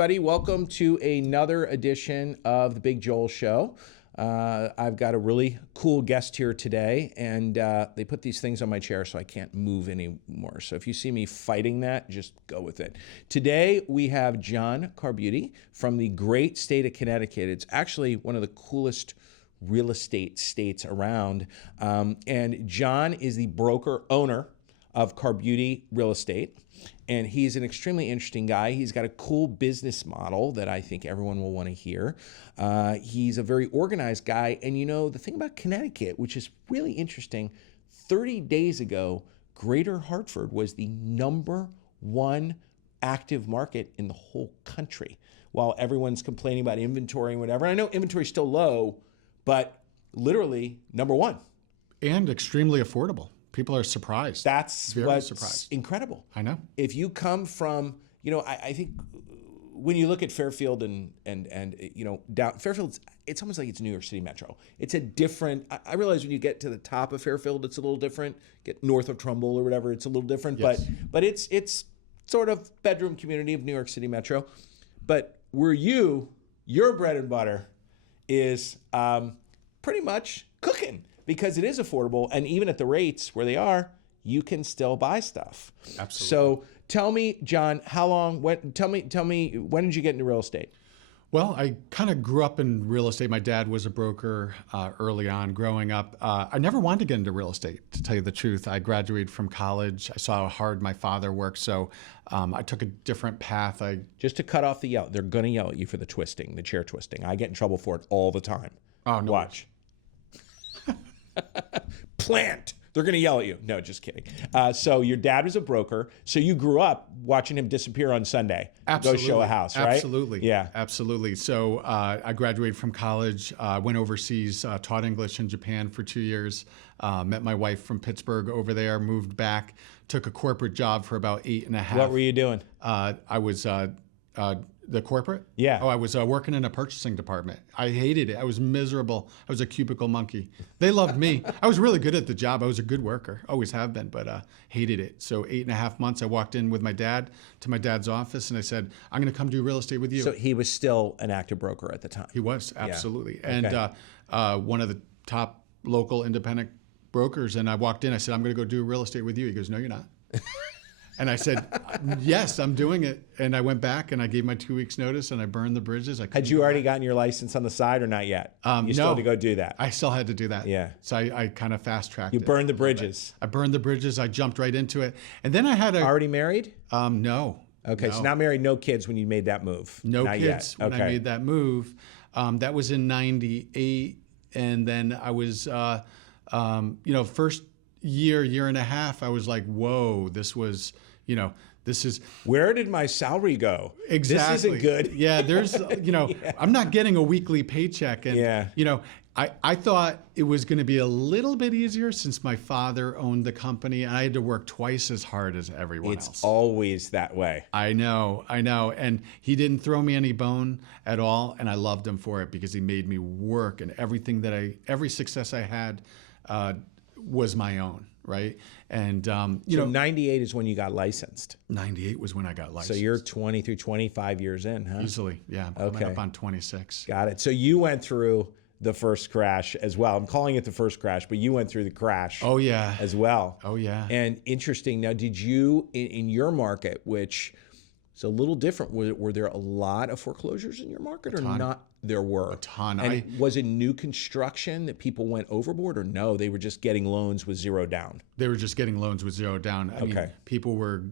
everybody. Welcome to another edition of the Big Joel Show. I've got a really cool guest here today, and they put these things on my chair so I can't move anymore. So if you see me fighting that, just go with it. Today, we have Jonathan Curbutti from the great state of Connecticut. It's actually one of the coolest real estate states around. And John is the broker owner of Carbutti Real Estate. And he's an extremely interesting guy. He's got a cool business model that I think everyone will want to hear. He's a very organized guy. And you know, the thing about Connecticut, which is really interesting, 30 days ago, Greater Hartford was the #1 active market in the whole country. While everyone's complaining about inventory and whatever. And I know inventory is still low, but literally #1. And extremely affordable. People are surprised. That's what's incredible. I know. If you come from, you know, I think when you look at Fairfield and you know, down Fairfield, it's almost like it's New York City Metro. It's a different, I realize when you get to the top of Fairfield, it's a little different. Get north of Trumbull or whatever, it's a little different. Yes. But it's sort of bedroom community of New York City Metro. But where your bread and butter is pretty much cooking. Because it is affordable, and even at the rates where they are, you can still buy stuff. Absolutely. So tell me, John, tell me, when did you get into real estate? Well, I kind of grew up in real estate. My dad was a broker early on growing up. I never wanted to get into real estate, to tell you the truth. I graduated from college. I saw how hard my father worked, so I took a different path. Just to cut off the yell, they're going to yell at you for the chair twisting. I get in trouble for it all the time. Oh, no. Watch. Plant. They're going to yell at you. No, just kidding. So your dad was a broker. So you grew up watching him disappear on Sunday. Absolutely. Go show a house, right? Absolutely. Yeah. Absolutely. So I graduated from college, went overseas, taught English in Japan for 2 years, met my wife from Pittsburgh over there, moved back, took a corporate job for about 8.5. What were you doing? I was the corporate? Yeah. Oh, I was working in a purchasing department. I hated it. I was miserable. I was a cubicle monkey. They loved me. I was really good at the job. I was a good worker. Always have been, but hated it. So 8.5 months, I walked in with my dad to my dad's office, and I said, I'm going to come do real estate with you. So he was still an active broker at the time? He was, absolutely. Yeah. Okay. And one of the top local independent brokers, and I walked in, I said, I'm going to go do real estate with you. He goes, no, you're not. And I said, yes, I'm doing it. And I went back and I gave my 2 weeks notice and I burned the bridges. Had you already gotten your license on the side or not yet? You still had to go do that? I still had to do that. Yeah. So I kind of fast tracked it. You burned the bridges. I burned the bridges. I jumped right into it. And then I had Already married? No. Okay, no. So not married, no kids when you made that move? No not kids yet. when I made that move. That was in 98. And then I was, first year and a half, I was like, whoa, this was, this is... Where did my salary go? Exactly. This isn't good. Yeah, there's, I'm not getting a weekly paycheck. And, I thought it was going to be a little bit easier since my father owned the company. And I had to work twice as hard as everyone else. It's always that way. I know. And he didn't throw me any bone at all. And I loved him for it because he made me work. And every success I had was my own. Right. And, so 98 is when you got licensed. 98 was when I got licensed. So you're 25 years in, huh? Easily. Yeah. I'm coming up on 26. Got it. So you went through the first crash as well. I'm calling it the first crash, but you went through the crash. Oh, yeah. As well. Oh, yeah. And interesting. Now, did you, in your market, which is a little different, were there a lot of foreclosures in your market or not? There were. A ton. And was it new construction that people went overboard or no? They were just getting loans with zero down? They were just getting loans with zero down. I mean, people were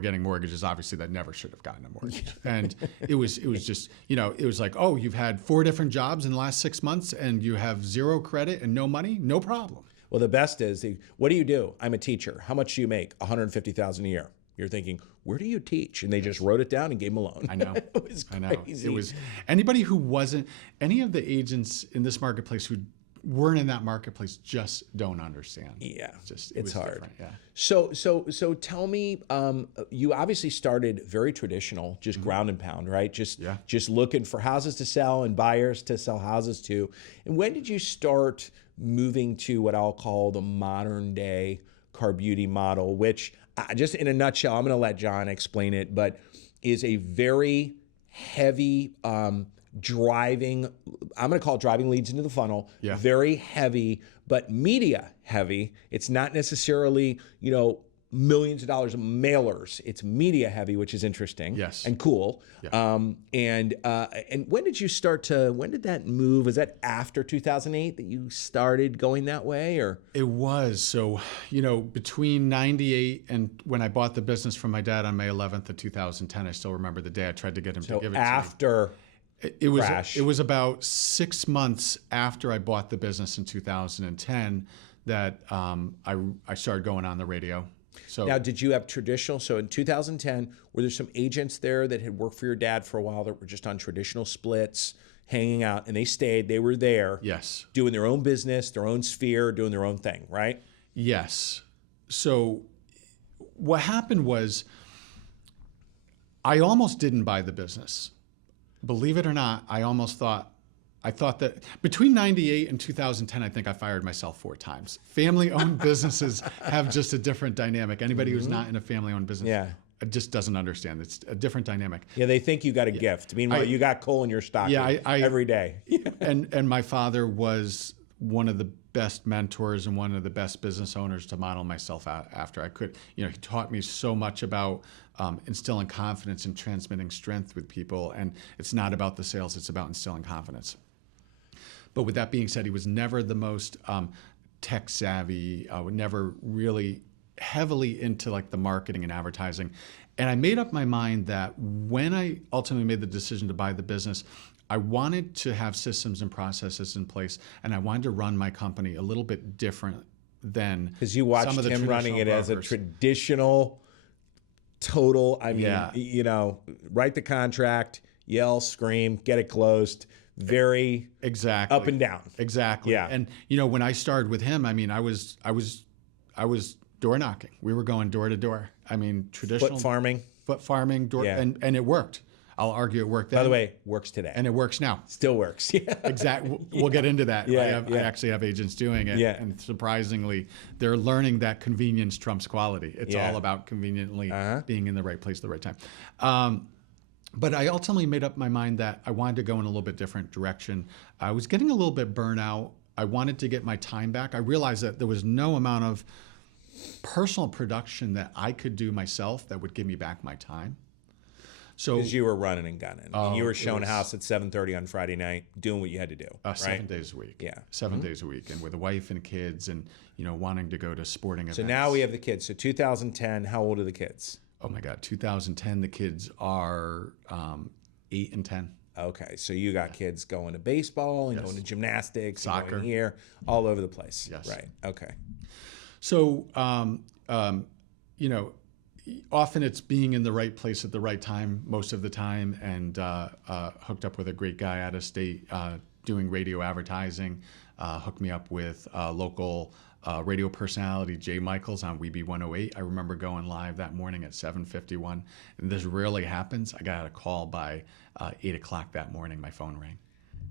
getting mortgages, obviously, that never should have gotten a mortgage. And it was just, it was like, oh, you've had 4 different jobs in the last 6 months and you have zero credit and no money? No problem. Well, the best is, what do you do? I'm a teacher. How much do you make? $150,000 a year. You're thinking, where do you teach? And they just wrote it down and gave them a loan. I know. It was crazy. It was anybody who wasn't, any of the agents in this marketplace who weren't in that marketplace just don't understand. Yeah, It's hard. Yeah. So tell me, you obviously started very traditional, just ground and pound, right? Just looking for houses to sell and buyers to sell houses to. And when did you start moving to what I'll call the modern day Carbutti model, which just in a nutshell, I'm going to let John explain it, but is a very heavy driving. I'm going to call it driving leads into the funnel. Yeah. Very heavy, but media heavy. It's not necessarily, millions of dollars of mailers. It's media heavy, which is interesting. Yes. And cool. Yeah. And when did you start when did that move? Was that after 2008 that you started going that way, or? It was. So, between 98 and when I bought the business from my dad on May 11th of 2010, I still remember the day I tried to get him to give it after to me. It was crash. It was about 6 months after I bought the business in 2010 that I started going on the radio. So now, did you have traditional? So in 2010, were there some agents there that had worked for your dad for a while that were just on traditional splits, hanging out, and they stayed? They were there, yes, doing their own business, their own sphere, doing their own thing, right? Yes. So what happened was I almost didn't buy the business. Believe it or not, I thought that between 98 and 2010, I think I fired myself 4 times. Family-owned businesses have just a differerent dynamic. Anybody who's not in a family-owned business just doesn't understand. It's a different dynamic. Yeah, they think you got a gift. Meanwhile, you got coal in your stocking every day. And my father was one of the best mentors and one of the best business owners to model myself after. I could, he taught me so much about instilling confidence and transmitting strength with people. And it's not about the sales, it's about instilling confidence. But with that being said, he was never the most tech savvy, never really heavily into like the marketing and advertising. And I made up my mind that when I ultimately made the decision to buy the business, I wanted to have systems and processes in place, and I wanted to run my company a little bit different than because you watched him running it as a traditional, total. I mean, write the contract, yell, scream, get it closed. Very exactly up and down. Exactly. Yeah. And when I started with him, I mean, I was door knocking. We were going door to door. I mean, traditional foot farming, door, and it worked. I'll argue it worked then. By the way, works today. And it works now. Still works. Yeah. Exactly. We'll get into that. I actually have agents doing it. Yeah. And surprisingly, they're learning that convenience trumps quality. It's all about conveniently being in the right place at the right time. But I ultimately made up my mind that I wanted to go in a little bit different direction. I was getting a little bit burnout. I wanted to get my time back. I realized that there was no amount of personal production that I could do myself that would give me back my time. So because you were running and gunning. You were showing a house at 7:30 on Friday night, doing what you had to do. Right? 7 days a week. Yeah. 7 days a week. And with a wife and kids and, wanting to go to sporting events. So now we have the kids. So 2010, how old are the kids? Oh my God, 2010, the kids are 8 and 10. Okay, so you got kids going to baseball and going to gymnastics, soccer, and going here, all over the place. Yes. Right. Okay. So, often it's being in the right place at the right time most of the time, and hooked up with a great guy out of state doing radio advertising. Hooked me up with local radio personality Jay Michaels on WeBe 108. I remember going live that morning at 7:51, and this rarely happens. I got a call by 8 o'clock that morning. My phone rang.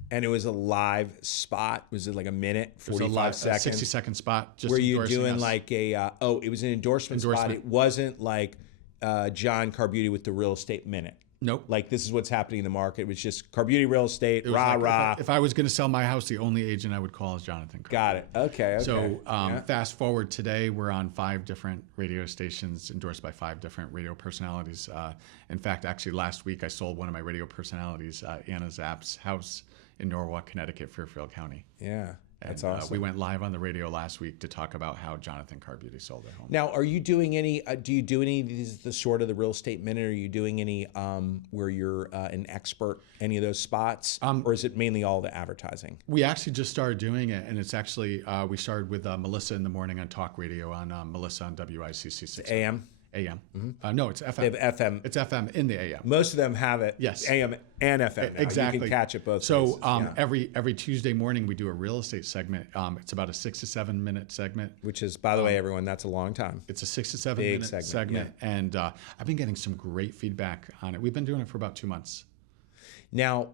And it was a live spot. Was it like a minute, 45 seconds? 60-second spot. Just were you doing us. Like a, it was an endorsement spot. It wasn't like John Carbutti with the Real Estate Minute. Nope. Like this is what's happening in the market. It was just Carbutti Real Estate, If I was going to sell my house, the only agent I would call is Jonathan Curbutti. Got it. Okay. So fast forward today, we're on 5 different radio stations endorsed by 5 different radio personalities. In fact, actually last week I sold one of my radio personalities, Anna Zapp's house in Norwalk, Connecticut, Fairfield County. Yeah. That's and, awesome. We went live on the radio last week to talk about how Jonathan Curbutti sold their home. Now, are you doing any? Do you do any of these? The sort of the Real Estate Minute? Are you doing any where you're an expert? Any of those spots, or is it mainly all the advertising? We actually just started doing it, and it's actually we started with Melissa in the morning on talk radio on Melissa on WICC 6 AM. AM. No, it's FM. They have FM. It's FM in the AM. Most of them have it. Yes. AM and FM. Now. Exactly. You can catch it both. So places. every Tuesday morning we do a real estate segment. It's about a 6 to 7 minute segment. Which is, by the way, everyone, that's a long time. It's a 6 to 7 minute segment, and I've been getting some great feedback on it. We've been doing it for about 2 months. Now,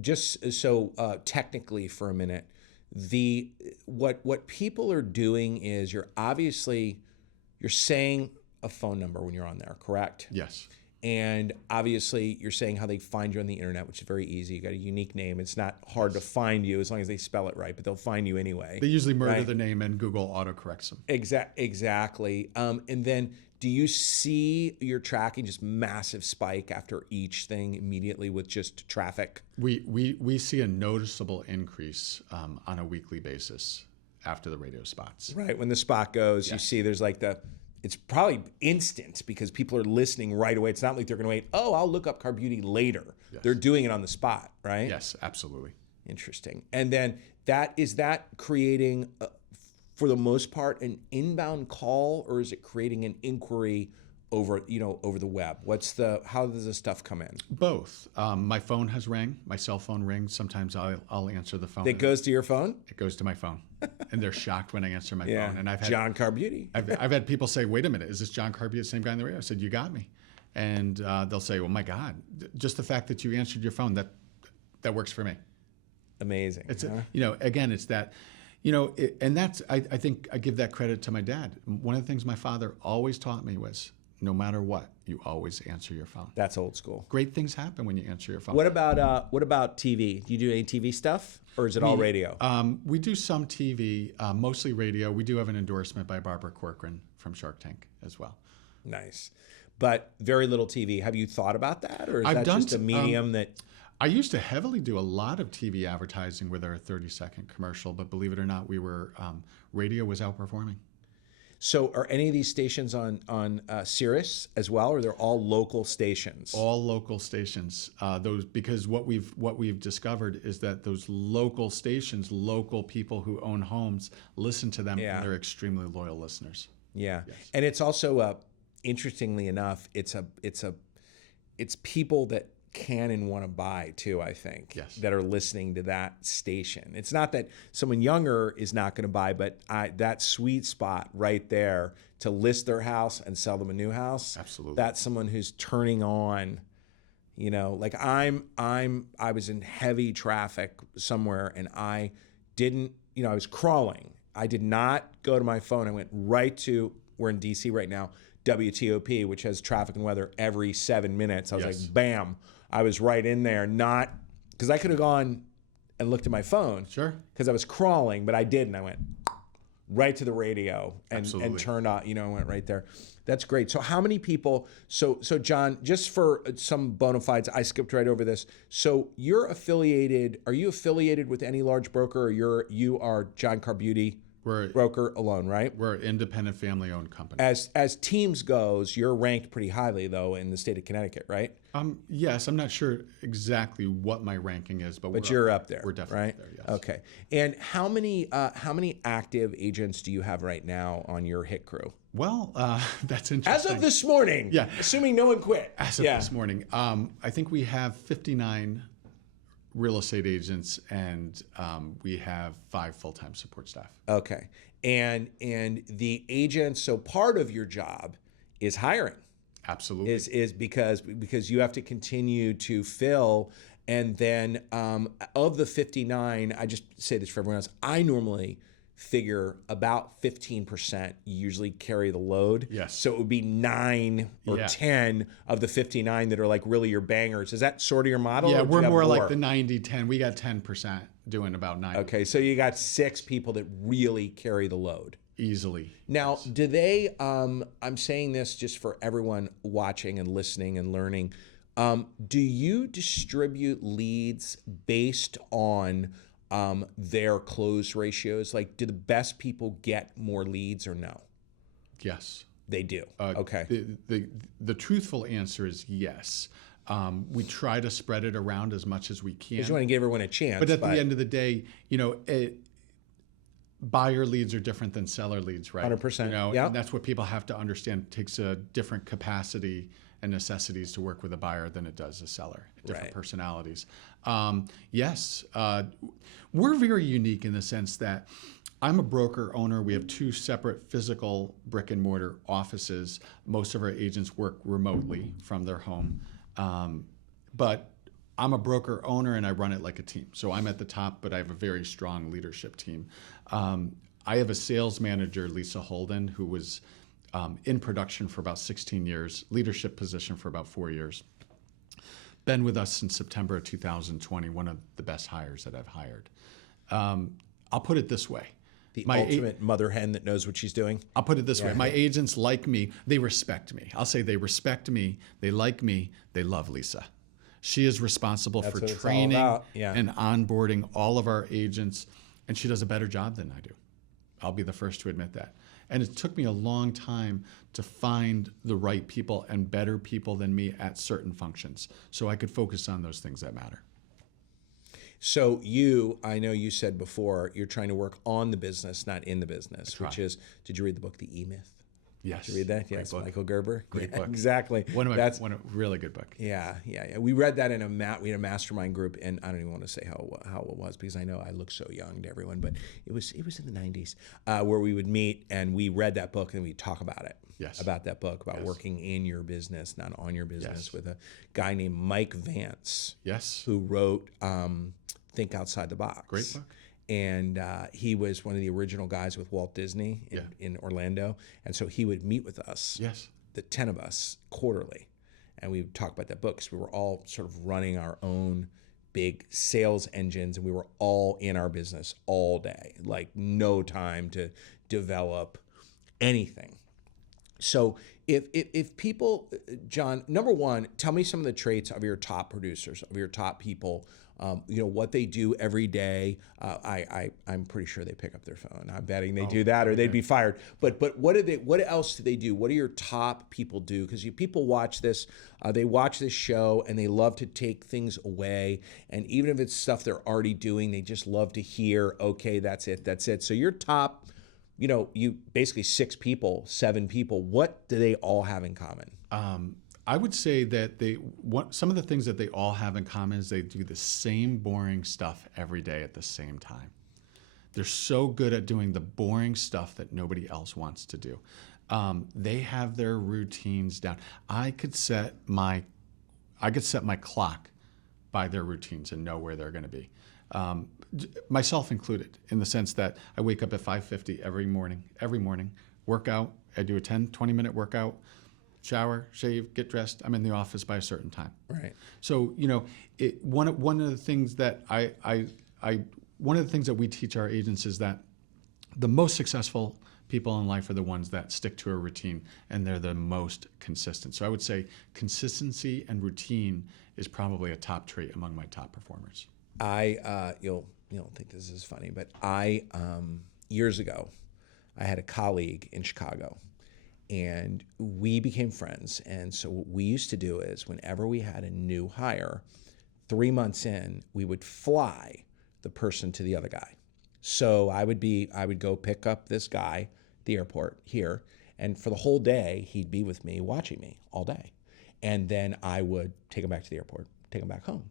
just so technically for a minute, what people are doing is you're saying a phone number when you're on there, correct? Yes. And obviously, you're saying how they find you on the internet, which is very easy. You got a unique name. It's not hard to find you as long as they spell it right, but they'll find you anyway. They usually murder right? the name and Google autocorrects them. Exactly. And then do you see your tracking just massive spike after each thing immediately with just traffic? We see a noticeable increase on a weekly basis after the radio spots. Right. When the spot goes, you see there's like it's probably instant because people are listening right away. It's not like they're going to wait, oh, I'll look up Carbutti later. Yes. They're doing it on the spot, right? Yes, absolutely. Interesting. And then is that creating, for the most part, an inbound call, or is it creating an inquiry over the web? How does this stuff come in? Both. My phone has rang. My cell phone rings. Sometimes I'll answer the phone. It goes to your phone? It goes to my phone, and they're shocked when I answer my phone. And I've had John Carbutti. I've had people say, "Wait a minute, is this John Carbutti, the same guy on the radio?" I said, "You got me," and they'll say, "Well, my God, just the fact that you answered your phone that works for me." Amazing. It's again, it's that. And that's I think I give that credit to my dad. One of the things my father always taught me was, no matter what, you always answer your phone. That's old school. Great things happen when you answer your phone. What about TV? Do you do any TV stuff, or is it all radio? We do some TV, mostly radio. We do have an endorsement by Barbara Corcoran from Shark Tank as well. Nice, but very little TV. Have you thought about that, or is that just a medium that? I used to heavily do a lot of TV advertising with our 30-second commercial, but believe it or not, radio was outperforming. So are any of these stations on Sirius as well, or they're all local stations? All local stations. Because what we've discovered is that those local stations, local people who own homes, listen to them, and they're extremely loyal listeners. Yeah, yes. And it's also interestingly enough, it's people that can and want to buy too, I think, yes, that are listening to that station. It's not that someone younger is not going to buy, but that sweet spot right there to list their house and sell them a new house. Absolutely. That's someone who's turning on, like I was in heavy traffic somewhere and I didn't, I was crawling. I did not go to my phone. I went right to, we're in DC right now, WTOP, which has traffic and weather every 7 minutes. I was like, bam. I was right in there, not because I could have gone and looked at my phone. Sure. Because I was crawling, but I didn't. I went right to the radio and turned on, I went right there. That's great. So how many people, so John, just for some bona fides, I skipped right over this. So are you affiliated with any large broker, or you are John Carbutti? Broker alone, right? We're an independent family-owned company. As teams goes, you're ranked pretty highly, though, in the state of Connecticut, right? Yes, I'm not sure exactly what my ranking is, but you're up there. We're definitely right? there. Yes. Okay. And how many active agents do you have right now on your hit crew? Well, that's interesting. As of this morning, yeah, assuming no one quit. As of this morning, I think we have 59 real estate agents, and we have 5 full-time support staff. Okay. And the agents, so part of your job is hiring. Absolutely. Is because you have to continue to fill. And then of the 59, I just say this for everyone else, I normally figure about 15% usually carry the load. Yes. So it would be 9 or 10 of the 59 that are like really your bangers. Is that sort of your model? Yeah, we're more like the 90-10. We got 10% doing about 90. Okay, so you got 6 people that really carry the load. Easily. Now, do they, I'm saying this just for everyone watching and listening and learning, do you distribute leads based on their close ratios? Like, do the best people get more leads or no? Yes. They do. Okay. The truthful answer is yes. We try to spread it around as much as we can. Because you want to give everyone a chance. But at the end of the day, buyer leads are different than seller leads, right? 100%. And that's what people have to understand. It takes a different capacity and necessities to work with a buyer than it does a seller. Different personalities. Yes, we're very unique in the sense that I'm a broker owner. We have 2 separate physical brick and mortar offices. Most of our agents work remotely from their home. But I'm a broker owner and I run it like a team. So I'm at the top, but I have a very strong leadership team. I have a sales manager, Lisa Holden, who was in production for about 16 years, leadership position for about 4 years. Been with us since September of 2020, one of the best hires that I've hired. I'll put it this way. The ultimate mother hen that knows what she's doing. I'll put it this way. My agents like me. They respect me. I'll say they respect me. They like me. They love Lisa. She is responsible for training and onboarding all of our agents, and she does a better job than I do. I'll be the first to admit that. And it took me a long time to find the right people and better people than me at certain functions so I could focus on those things that matter. So I know you said before, you're trying to work on the business, not in the business, which is, did you read the book, The E-Myth? Yes. Did you read that? Great Yes, book. Michael Gerber. Great book. Exactly. One a really good book. Yeah. We read that in we had a mastermind group, and I don't even want to say how it was because I know I look so young to everyone, but it was in the 90s where we would meet and we read that book and we'd talk about it. Yes. About that book, about working in your business, not on your business, with a guy named Mike Vance. Yes. Who wrote Think Outside the Box. Great book. And he was one of the original guys with Walt Disney in Orlando. And so he would meet with us, the 10 of us, quarterly. And we would talk about that book because we were all sort of running our own big sales engines, and we were all in our business all day, like no time to develop anything. So if people, John, number one, tell me some of the traits of your top producers, of your top people, what they do every day. I'm pretty sure they pick up their phone. I'm betting they do that or they'd be fired. But what else do they do? What do your top people do? Because people watch this, they watch this show and they love to take things away. And even if it's stuff they're already doing, they just love to hear, okay, that's it. So your top, you basically 6 people, 7 people, what do they all have in common? I would say that some of the things that they all have in common is they do the same boring stuff every day at the same time. They're so good at doing the boring stuff that nobody else wants to do. They have their routines down. I could set my clock by their routines and know where they're going to be. Myself included, in the sense that I wake up at 5:50 every morning, work out. I do a 10-20 minute workout. Shower, shave, get dressed. I'm in the office by a certain time. Right. So one of the things that one of the things that we teach our agents is that the most successful people in life are the ones that stick to a routine, and they're the most consistent. So I would say consistency and routine is probably a top trait among my top performers. You'll think this is funny, but years ago, I had a colleague in Chicago. And we became friends. And so what we used to do is whenever we had a new hire, 3 months in, we would fly the person to the other guy. So I would go pick up this guy at the airport here. And for the whole day, he'd be with me, watching me all day. And then I would take him back to the airport, take him back home.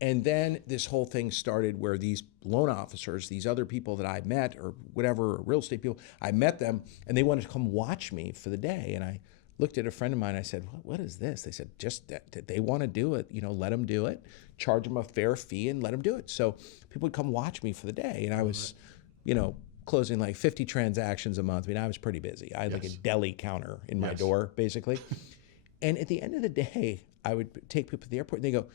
And then this whole thing started where these loan officers, these other people that I met or whatever, real estate people, I met them and they wanted to come watch me for the day. And I looked at a friend of mine, I said, what is this? They said, just that they want to do it, let them do it, charge them a fair fee and let them do it. So people would come watch me for the day. And I was, closing like 50 transactions a month. I mean, I was pretty busy. I had like a deli counter in my door, basically. And at the end of the day, I would take people to the airport and they go,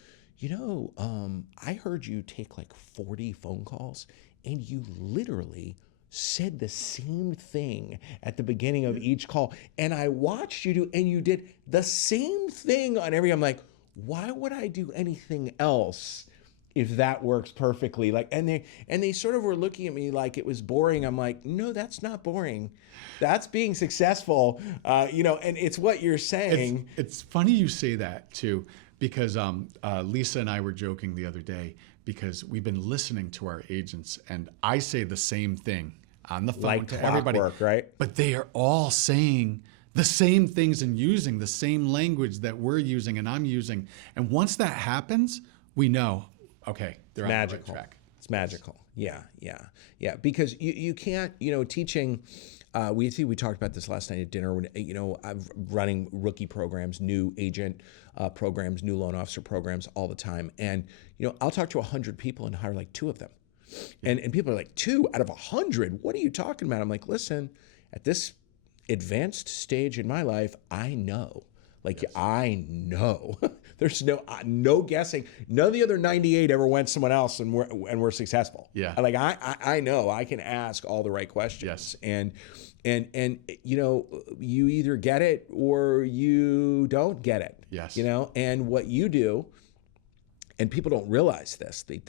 I heard you take like 40 phone calls and you literally said the same thing at the beginning of each call. And I watched you do, and you did the same thing on I'm like, why would I do anything else if that works perfectly? Like, and they sort of were looking at me like it was boring. I'm like, no, that's not boring. That's being successful. And it's what you're saying. It's funny you say that too. Because Lisa and I were joking the other day because we've been listening to our agents, and I say the same thing on the phone like to everybody. Right? But they are all saying the same things and using the same language that we're using and I'm using. And once that happens, we know, okay, they're on the right track. It's magical. Yeah. Because you can't, teaching. We talked about this last night at dinner. When I'm running rookie programs, new agent programs, new loan officer programs all the time, and I'll talk to 100 people and hire like 2 of them, and people are like 2 out of 100. What are you talking about? I'm like, listen, at this advanced stage in my life, I know. Like, I know. There's no guessing. None of the other 98 ever went someone else and were successful. Yeah. Like, I know I can ask all the right questions. Yes. And you know, you either get it or you don't get it. Yes. You know, and what you do, and people don't realize this, they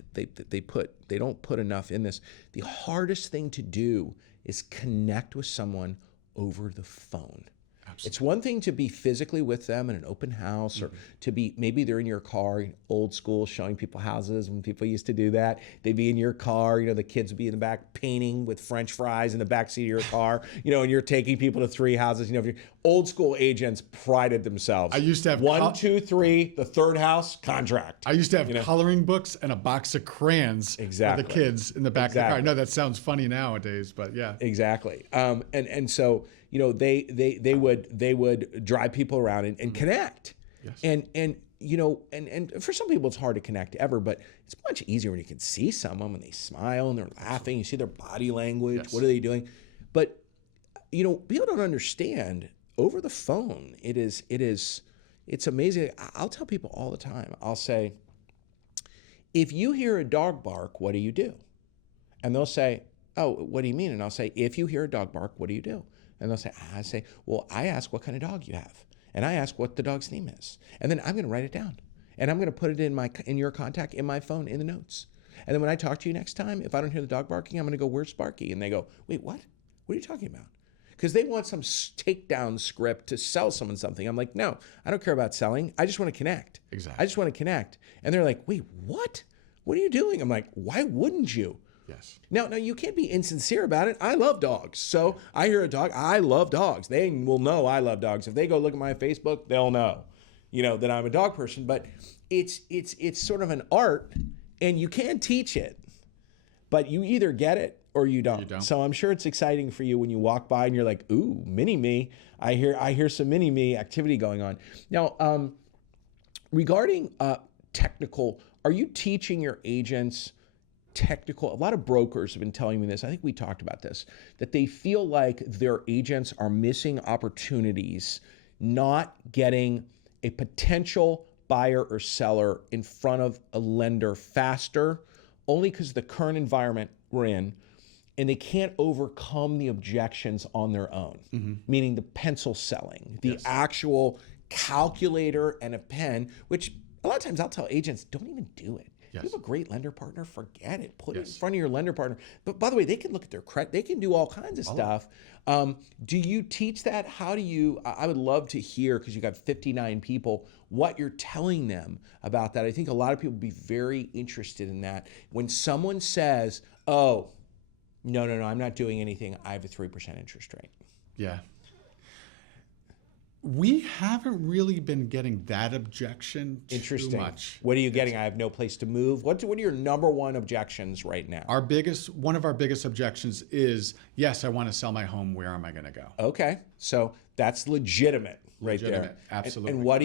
don't put enough in this. The hardest thing to do is connect with someone over the phone. Absolutely. It's one thing to be physically with them in an open house, or to be, maybe they're in your car, old school, showing people houses when people used to do that. They'd be in your car, you know, the kids would be in the back painting with French fries in the back seat of your car, you know, and you're taking people to 3 houses. You know, if you're, old school agents prided themselves. I used to have 1, 2, 3, the third house, contract. I used to have coloring books and a box of crayons for the kids in the back of the car. I know that sounds funny nowadays, but yeah. Exactly. And so, you know, they would drive people around and connect. Yes. And you know, and for some people it's hard to connect ever, but it's much easier when you can see someone, when they smile and they're laughing, you see their body language, what are they doing? But you know, people don't understand, over the phone, it's amazing. I'll tell people all the time, I'll say, if you hear a dog bark, what do you do? And they'll say, oh, what do you mean? And I'll say, if you hear a dog bark, what do you do? And they'll say, I say, well, I ask what kind of dog you have. And I ask what the dog's name is. And then I'm going to write it down. And I'm going to put it in your contact, in my phone, in the notes. And then when I talk to you next time, if I don't hear the dog barking, I'm going to go, where's Sparky? And they go, wait, what? What are you talking about? Because they want some takedown script to sell someone something. I'm like, no, I don't care about selling. I just want to connect. Exactly. I just want to connect. And they're like, wait, what? What are you doing? I'm like, why wouldn't you? Yes. Now, you can't be insincere about it. I love dogs. So I hear a dog. I love dogs. They will know I love dogs. If they go look at my Facebook, they'll know, you know, that I'm a dog person. But it's sort of an art, and you can teach it, but you either get it or you don't. So I'm sure it's exciting for you when you walk by and you're like, ooh, mini me. I hear some mini me activity going on. Now, regarding technical, are you teaching your agents technical? A lot of brokers have been telling me this. I think we talked about this, that they feel like their agents are missing opportunities, not getting a potential buyer or seller in front of a lender faster, only because of the current environment we're in, and they can't overcome the objections on their own, meaning the pencil selling, the actual calculator and a pen, which a lot of times I'll tell agents, don't even do it. Yes. You have a great lender partner, forget it. Put it in front of your lender partner. But by the way, they can look at their credit. They can do all kinds of stuff. Do you teach that? How do you, I would love to hear, because you got 59 people, what you're telling them about that. I think a lot of people would be very interested in that. When someone says, oh, no, I'm not doing anything, I have a 3% interest rate. Yeah. We haven't really been getting that objection too much. What are you getting? I have no place to move. What are your number one objections right now? One of our biggest objections is, yes, I want to sell my home. Where am I going to go? Okay, so that's legitimate there. Absolutely. And what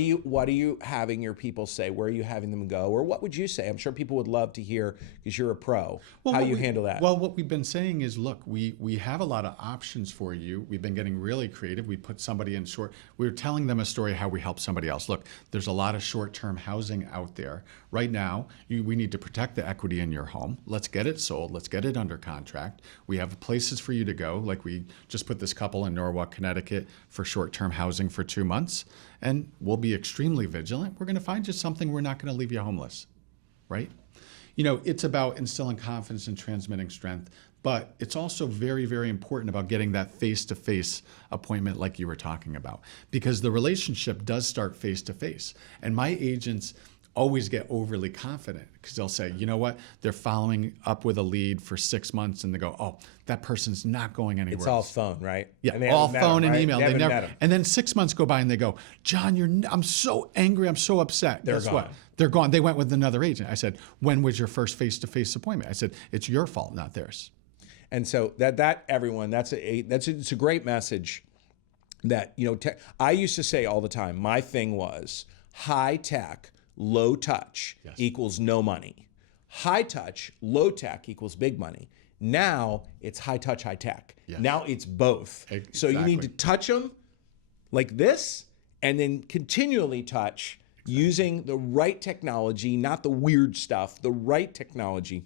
are you having your people say? Where are you having them go? Or what would you say? I'm sure people would love to hear, because you're a pro, how you handle that. Well, what we've been saying is, look, we have a lot of options for you. We've been getting really creative. We put somebody in short. We're telling them a story how we help somebody else. Look, there's a lot of short-term housing out there. Right now, we need to protect the equity in your home. Let's get it sold. Let's get it under contract. We have places for you to go. Like, we just put this couple in Norwalk, Connecticut for short-term housing for 2 months, and we'll be extremely vigilant. We're going to find you something. We're not going to leave you homeless, right? You know, it's about instilling confidence and transmitting strength, but it's also very, very important about getting that face-to-face appointment like you were talking about, because the relationship does start face-to-face. And my agents always get overly confident, because they'll say, you know what, they're following up with a lead for 6 months, and they go, oh, that person's not going anywhere. It's all phone, right? Yeah, all phone and email. They never. And then 6 months go by, and they go, John, I'm so angry, I'm so upset. Guess what? They're gone. They went with another agent. I said, when was your first face-to-face appointment? I said, it's your fault, not theirs. And so that everyone, it's a great message. That, you know, I used to say all the time, my thing was high tech, low touch equals no money. High touch, low tech equals big money. Now it's high touch, high tech. Yes. Now it's both. So you need to touch them like this and then continually touch using the right technology, not the weird stuff, the right technology.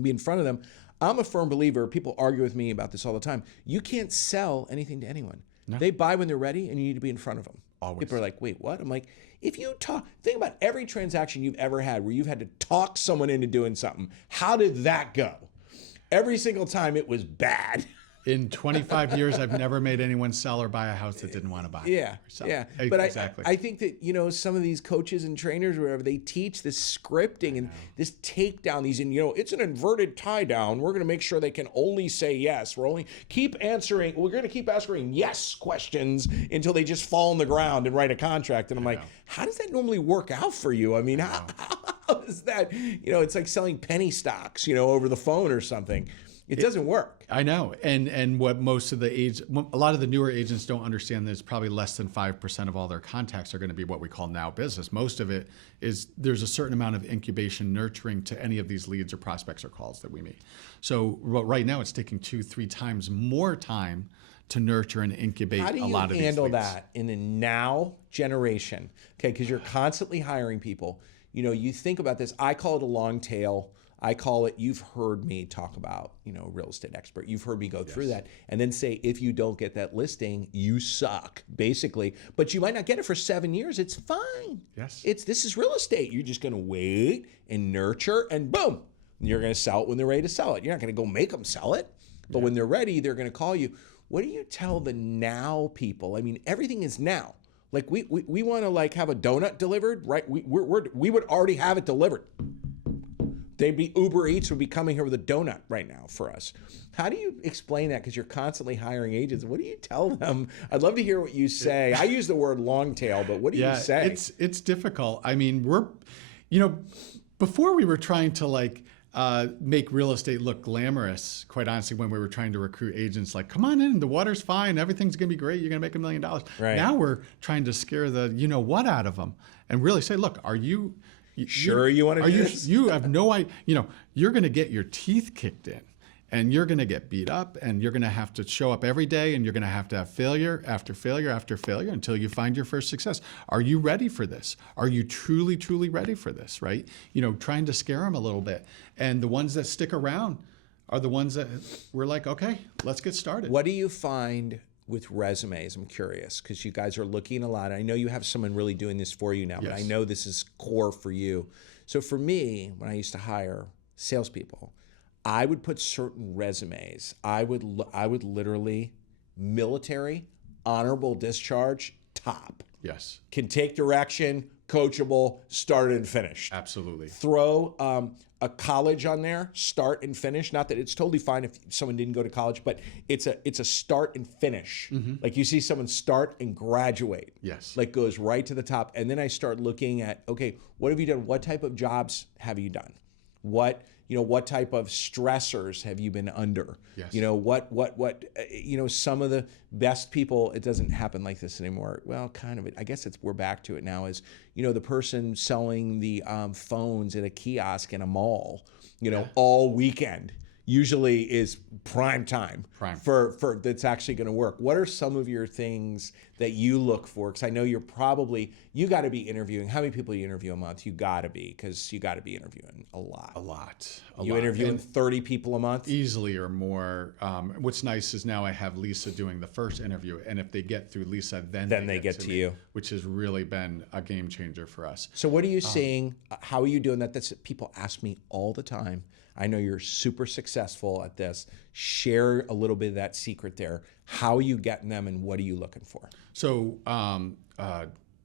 Be in front of them. I'm a firm believer, people argue with me about this all the time. You can't sell anything to anyone. No. They buy when they're ready and you need to be in front of them. Always. People are like, wait, what? I'm like, if you talk, think about every transaction you've ever had where you've had to talk someone into doing something. How did that go? Every single time it was bad. In 25 years, I've never made anyone sell or buy a house that didn't want to buy. Yeah, yeah. But exactly. I think that, you know, some of these coaches and trainers, or whatever, they teach this scripting and this takedown, these, and, you know, it's an inverted tie down. We're going to make sure they can only say yes. We're going to keep answering yes questions until they just fall on the ground and write a contract. And I'm like, how does that normally work out for you? I mean, how is that, you know, it's like selling penny stocks, you know, over the phone or something. It doesn't work. I know. And what most of a lot of the newer agents don't understand is probably less than 5% of all their contacts are going to be what we call now business. Most of it is there's a certain amount of incubation nurturing to any of these leads or prospects or calls that we meet. So right now it's taking 2-3 times more time to nurture and incubate a lot of these leads. How do you handle that in the now generation? Okay, because you're constantly hiring people. You know, you think about this, I call it a long tail. I call it, you've heard me talk about, you know, real estate expert. You've heard me go through that and then say, if you don't get that listing, you suck, basically. But you might not get it for 7 years. It's fine. Yes. This is real estate. You're just going to wait and nurture and boom, you're going to sell it when they're ready to sell it. You're not going to go make them sell it. But when they're ready, they're going to call you. What do you tell the now people? I mean, everything is now. Like we want to like have a donut delivered, right? We would already have it delivered. Uber Eats would be coming here with a donut right now for us. How do you explain that? Because you're constantly hiring agents. What do you tell them? I'd love to hear what you say. I use the word long tail, but what do you say? It's difficult. I mean, before we were trying to make real estate look glamorous, quite honestly, when we were trying to recruit agents, like, come on in, the water's fine, everything's gonna be great, you're gonna make $1 million. Right. Now we're trying to scare the you-know-what out of them and really say, look, are you sure you want to do this? You have no idea. You know, you're going to get your teeth kicked in, and you're going to get beat up, and you're going to have to show up every day, and you're going to have failure after failure after failure until you find your first success. Are you ready for this? Are you truly, truly ready for this? Right? You know, trying to scare them a little bit, and the ones that stick around are the ones that we're like, okay, let's get started. What do you find with resumes? I'm curious because you guys are looking a lot. I know you have someone really doing this for you now, but I know this is core for you. So for me, when I used to hire salespeople, I would put certain resumes. I would literally military, honorable discharge, top. Yes. Can take direction, coachable, started and finished. Absolutely. Throw a college on there, start and finish. Not that it's totally fine if someone didn't go to college, but it's a start and finish. Mm-hmm. Like you see someone start and graduate. Yes. Like goes right to the top. And then I start looking at, okay, what have you done? What type of jobs have you done? What type of stressors have you been under? Yes. Some of the best people, it doesn't happen like this anymore. Well, kind of. I guess we're back to it now is, the person selling the phones at a kiosk in a mall, all weekend usually is prime time for that's actually going to work. What are some of your things that you look for? Because I know you got to be interviewing. How many people you interview a month? You got to be, because you got to be interviewing a lot. A lot. Interviewing 30 people a month? Easily or more. What's nice is now I have Lisa doing the first interview, and if they get through Lisa, then they get to you, which has really been a game changer for us. So what are you seeing? How are you doing that? That's people ask me all the time. I know you're super successful at this. Share a little bit of that secret there. How are you getting them, and what are you looking for? So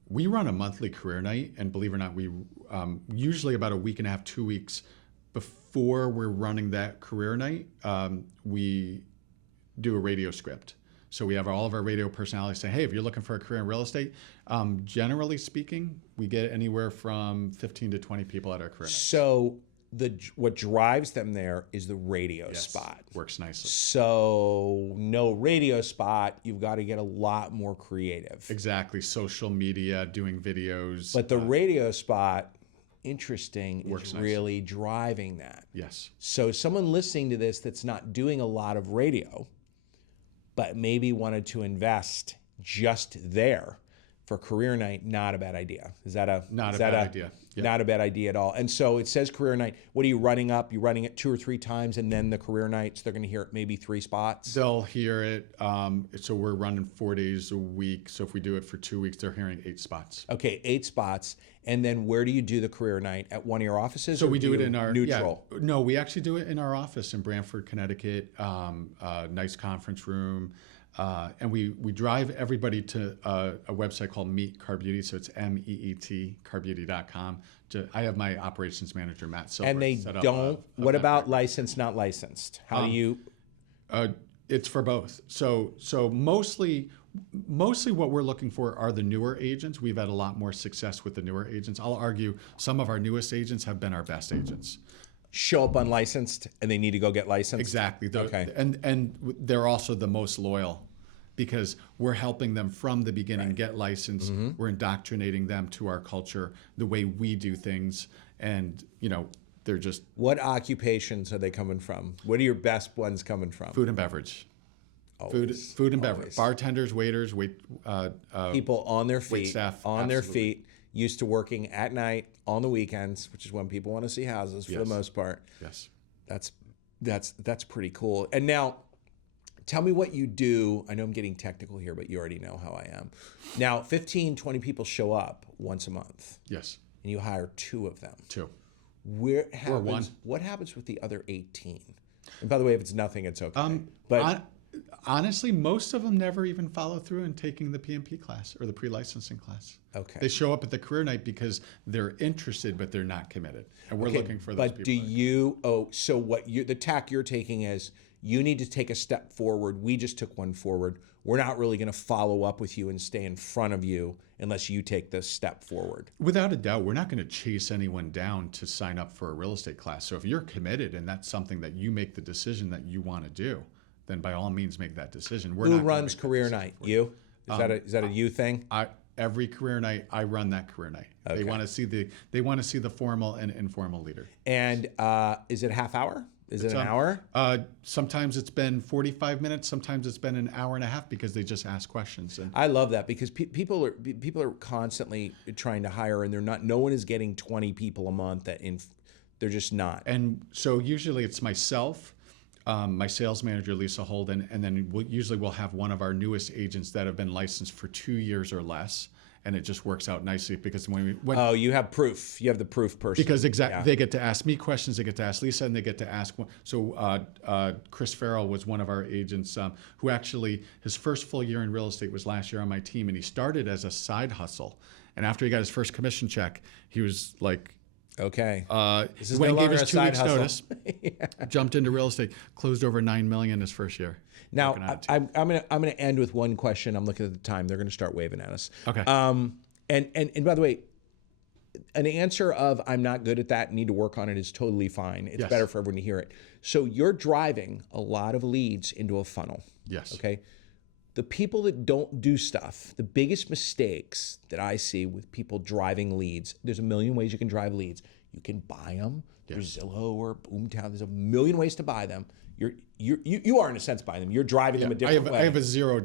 we run a monthly career night, and believe it or not, we usually about a week and a half, 2 weeks before we're running that career night, we do a radio script. So we have all of our radio personalities say, hey, if you're looking for a career in real estate, generally speaking, we get anywhere from 15 to 20 people at our career night. So what drives them there is the radio spot. Works nicely. So no radio spot, you've got to get a lot more creative. Exactly. Social media, doing videos. But the radio spot interesting Works is nice. really driving that. Yes. So someone listening to this that's not doing a lot of radio, but maybe wanted to invest just there for career night, not a bad idea. Is that a Not is a that bad idea. Yep. Not a bad idea at all. And so it says career night. What are you running up? You're running it 2 or 3 times, and then the career nights, they're going to hear it maybe 3 spots. They'll hear it. So we're running 4 days a week. So if we do it for 2 weeks, they're hearing 8 spots. Okay, 8 spots. And then where do you do the career night? At one of your offices? So or we do it in our neutral. Yeah, no, we actually do it in our office in Branford, Connecticut. Nice conference room. And we drive everybody to a website called Meet Carbutti. So it's MEET, Carbutti.com. I have my operations manager, Matt Silver. And they set up don't. What event about licensed, not licensed? How do you? It's for both. So mostly what we're looking for are the newer agents. We've had a lot more success with the newer agents. I'll argue some of our newest agents have been our best agents. Show up unlicensed and they need to go get licensed? Exactly. Okay. And they're also the most loyal because we're helping them from the beginning get licensed. Mm-hmm. We're indoctrinating them to our culture, the way we do things. And, they're just... What occupations are they coming from? What are your best ones coming from? Food and beverage. Always. Food and beverage. Bartenders, waiters, people on their feet, staff, on their absolutely. feet, used to working at night on the weekends, which is when people want to see houses for the most part. Yes. That's pretty cool. And now, tell me what you do. I know I'm getting technical here, but you already know how I am. Now, 15, 20 people show up once a month. Yes. And you hire 2 of them. 2. What happens with the other 18? And by the way, if it's nothing, it's okay. But honestly, most of them never even follow through in taking the PMP class or the pre-licensing class. Okay. They show up at the career night because they're interested, but they're not committed. And we're looking for those people. But the tack you're taking is you need to take a step forward. We just took one forward. We're not really going to follow up with you and stay in front of you unless you take this step forward. Without a doubt, we're not going to chase anyone down to sign up for a real estate class. So if you're committed and that's something that you make the decision that you want to do, then by all means make that decision. Who runs career night? You? Is that a you thing? Every career night, I run that career night. Okay. They want to see the formal and informal leader. And is it a half hour? Is it an hour? Sometimes it's been 45 minutes. Sometimes it's been an hour and a half because they just ask questions. And I love that because people are constantly trying to hire, and no one is getting 20 people a month. They're just not. And so usually it's myself, my sales manager Lisa Holden, and then we'll have one of our newest agents that have been licensed for 2 years or less. And it just works out nicely because you have proof. You have the proof person. Because they get to ask me questions, they get to ask Lisa, and they get to ask. So Chris Farrell was one of our agents who actually his first full year in real estate was last year on my team, and he started as a side hustle. And after he got his first commission check, he was like, "Okay, this is when he gave his 2 weeks notice, jumped into real estate, closed over $9 million his first year." Now, I'm gonna end with one question. I'm looking at the time. They're gonna start waving at us. Okay. And by the way, an answer of "I'm not good at that, need to work on it" is totally fine. It's better for everyone to hear it. So you're driving a lot of leads into a funnel. Yes. Okay. The people that don't do stuff, the biggest mistakes that I see with people driving leads, there's a million ways you can drive leads. You can buy them through Zillow or Boomtown. There's a million ways to buy them. You are in a sense buying them. You're driving them a different way. I have a $0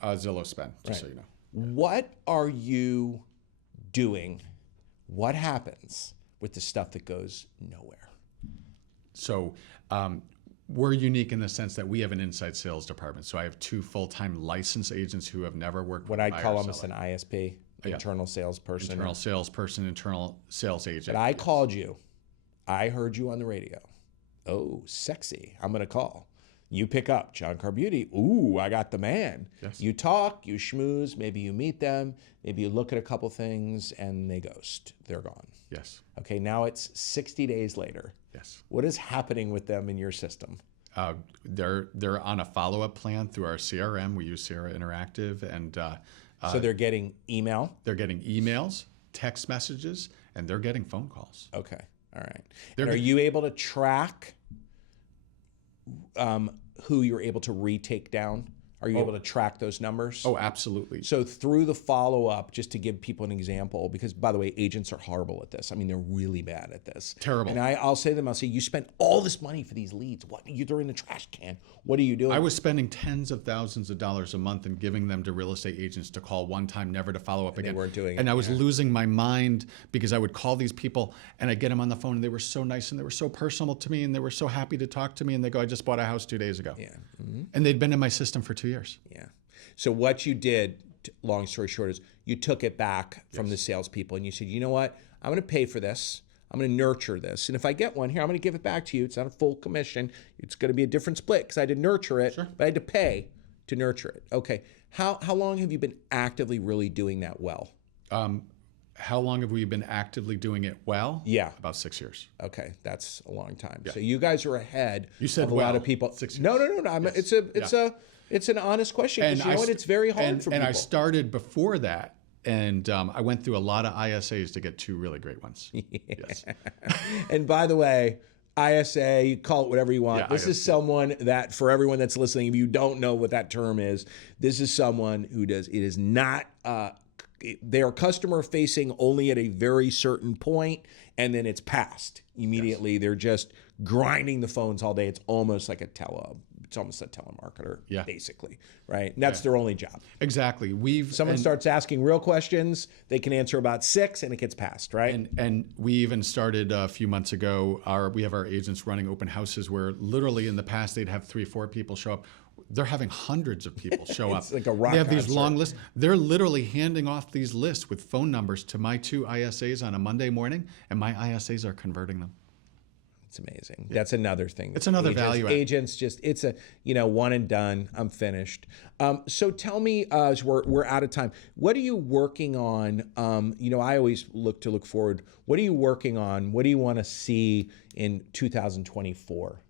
Zillow spend, just so you know. What are you doing? What happens with the stuff that goes nowhere? So we're unique in the sense that we have an inside sales department. So I have 2 full-time licensed agents who have never worked with what I'd call almost an ISP, internal salesperson. Internal salesperson, internal sales agent. But I called you. I heard you on the radio. Oh, sexy. I'm going to call. You pick up. John Carbutti. Ooh, I got the man. Yes. You talk, you schmooze, maybe you meet them, maybe you look at a couple things and they ghost. They're gone. Yes. Okay, now it's 60 days later. Yes. What is happening with them in your system? They're on a follow-up plan through our CRM. We use Sierra Interactive. And so they're getting email? They're getting emails, text messages, and they're getting phone calls. Okay. All right. And are you able to track who you're able to retake down? Are you able to track those numbers? Oh, absolutely. So through the follow-up, just to give people an example, because by the way, agents are horrible at this. I mean, they're really bad at this. Terrible. And I'll say to them, you spent all this money for these leads. What? You throw in the trash can. What are you doing? I was spending tens of thousands of dollars a month and giving them to real estate agents to call one time, never to follow up again. They weren't doing it. And I was losing my mind because I would call these people and I'd get them on the phone and they were so nice and they were so personal to me and they were so happy to talk to me and they go, I just bought a house 2 days ago. Yeah. Mm-hmm. And they'd been in my system for 2 years. Yeah. So what you did, long story short, is you took it back from the salespeople and you said, you know what? I'm going to pay for this. I'm going to nurture this. And if I get one here, I'm going to give it back to you. It's not a full commission. It's going to be a different split because I had to nurture it, but I had to pay to nurture it. Okay. How long have you been actively really doing that well? How long have we been actively doing it well? Yeah. About 6 years. Okay. That's a long time. Yeah. So you guys are ahead you said of a lot of people. 6 years. No. Yes. It's an honest question because you know what? It's very hard for people. And I started before that. And I went through a lot of ISAs to get 2 really great ones. Yes. And by the way, ISA, you call it whatever you want. Yeah, this is someone that, for everyone that's listening, if you don't know what that term is, this is someone who does, it is not, they are customer facing only at a very certain point, and then it's past immediately. Yes. They're just grinding the phones all day. It's almost like it's almost a telemarketer, basically, right? And that's their only job. Exactly. Someone starts asking real questions, they can answer about 6, and it gets passed, right? And we even started a few months ago. We have our agents running open houses where literally in the past they'd have 3-4 people show up. They're having hundreds of people show up. It's like a rock They have these concert. long lists. They're literally handing off these lists with phone numbers to my 2 ISAs on a Monday morning, and my ISAs are converting them. It's amazing. That's another thing. It's another value add. Agents just, it's a, one and done. I'm finished. So tell me, as we're out of time, what are you working on? I always look forward. What are you working on? What do you want to see in 2024?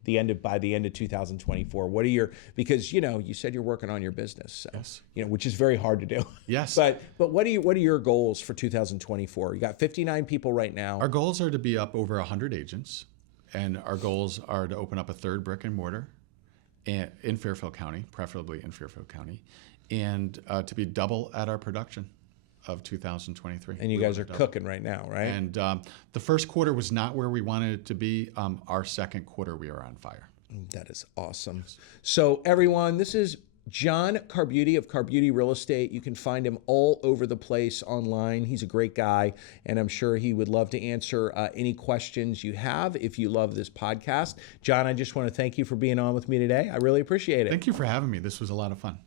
By the end of 2024, what are because you said you're working on your business, so, yes. Which is very hard to do. Yes. But what are your goals for 2024? You got 59 people right now. Our goals are to be up over 100 agents. And our goals are to open up a 3rd brick and mortar in Fairfield County, preferably in Fairfield County, and to be double at our production of 2023. And you guys are cooking right now, right? And the first quarter was not where we wanted it to be. Our second quarter, we are on fire. That is awesome. So everyone, this is John Carbutti of Carbutti Real Estate. You can find him all over the place online. He's a great guy, and I'm sure he would love to answer any questions you have if you love this podcast. John, I just want to thank you for being on with me today. I really appreciate it. Thank you for having me. This was a lot of fun.